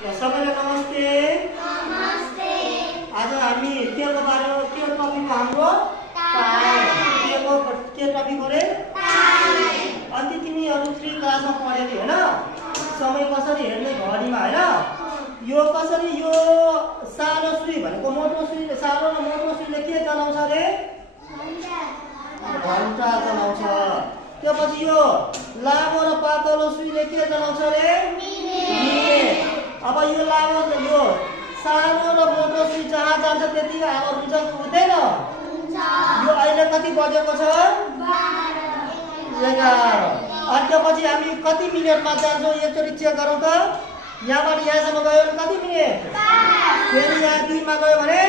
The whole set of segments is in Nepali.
सबैलाई नमस्ते। नमस्ते। आज हामी केको बारेमा के टपिक हाम्रो टाइम के टपिक गरे अन्ति तिमीहरू 3 क्लासमा पढ्यौ हैन समय कसरी हेर्ने घडीमा हैन यो कसरी यो सानो सुई भनेको मोटो सुई सानो र मोटो सुईले के चलाउँछ रे घण्टा चलाउँछ। त्यसपछि यो लामो र पातलो सुईले के चलाउँछ रे मिनेट। अब यो लामो यो सानो र मोटो सुई जहाँ जान्छ त्यति आवर हुन्छ हुँदैन। यो अहिले कति बजेको छ 11। अनि त्यसपछि हामी कति मिनेटमा जान्छौँ एकचोटि चेक गरौँ त। यहाँबाट यहाँसम्म गयो भने कति मिनेट फेरि यहाँ 2 मा गयो भने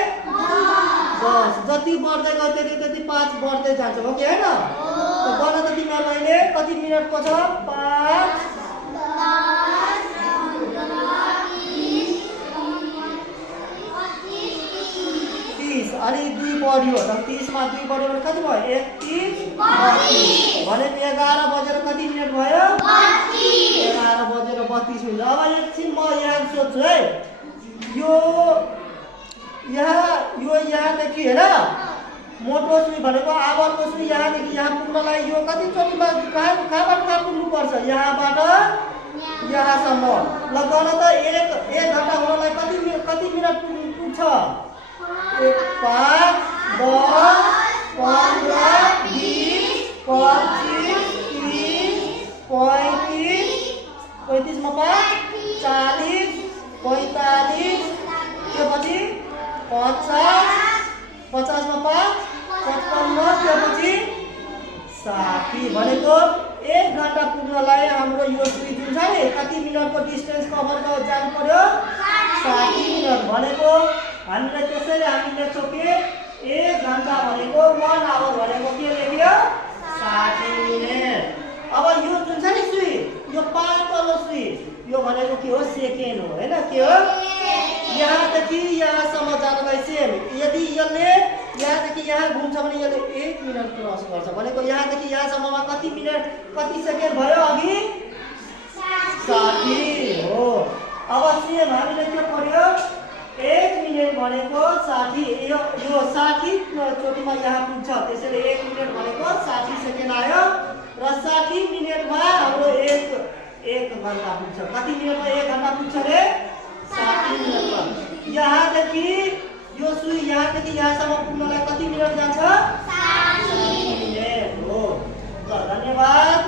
10। जति बढ्दै गयो त्यति 5 बढ्दै जान्छ हो कि हैन। त गर्न त तिमीहरुलाई अहिले कति मिनेटको छ 5 30 अनि 2 बढ्यो त 30 मा 2 बढ्यो भने कति भयो 31 भने 11 बजेर कति मिनेट भयो 11 बजेर 32 हुन्छ। अब एकछिन म यहाँ सोध्छु है यो यहाँदेखि हेर मोटो सुई भनेको आवरको सुई यहाँदेखि यहाँ पुग्नलाई यो कति चोटिमा कहाँबाट कहाँ पुग्नु पर्छ यहाँबाट यहाँसम्म ल गर्न त 1 घण्टा हुनलाई कति मिनेट पुग्छ 5 10 15 20 25 30 35 मा 5 40 45 त्यसपछि 50 मा 5 55 त्यसपछि 60 भनेको 1 घण्टा पुग्नलाई हाम्रो यो सुई जुन छ नि कति मिनेटको डिस्टेन्स कभर जानु पर्यो 60 मिनेट भनेको हामीले त्यसैले हामी लेख्छौँ के 1 घण्टा भनेको 1 आवर भनेको के लेख्यो 60 मिनेट। अब यो जुन छ नि सुई यो पातलो सुई यो भनेको के हो सेकेन्ड हो हैन के हो यहाँदेखि यहाँसम्म जानलाई सेम। यदि यसले यहाँदेखि यहाँ घुम्छ भने यसले 1 मिनेट क्रस गर्छ भनेको यहाँदेखि यहाँसम्ममा कति मिनेट कति सेकेन्ड भयो अघि 60 हो। अब सेम हामीले के पर्यो 1 मिनेट भनेको 60 यो 60 चोटिमा यहाँ पुग्छ त्यसैले 1 मिनेट भनेको 60 सेकेन्ड आयो र 60 मिनेटमा हाम्रो 1 घण्टा पुग्छ। कति मिनेटमा 1 घण्टा पुग्छ रे 60 मिनेटमा। यहाँदेखि यो सुई यहाँदेखि यहाँसम्म पुग्नलाई कति मिनेट जान्छ 60 मिनेट हो। ल धन्यवाद।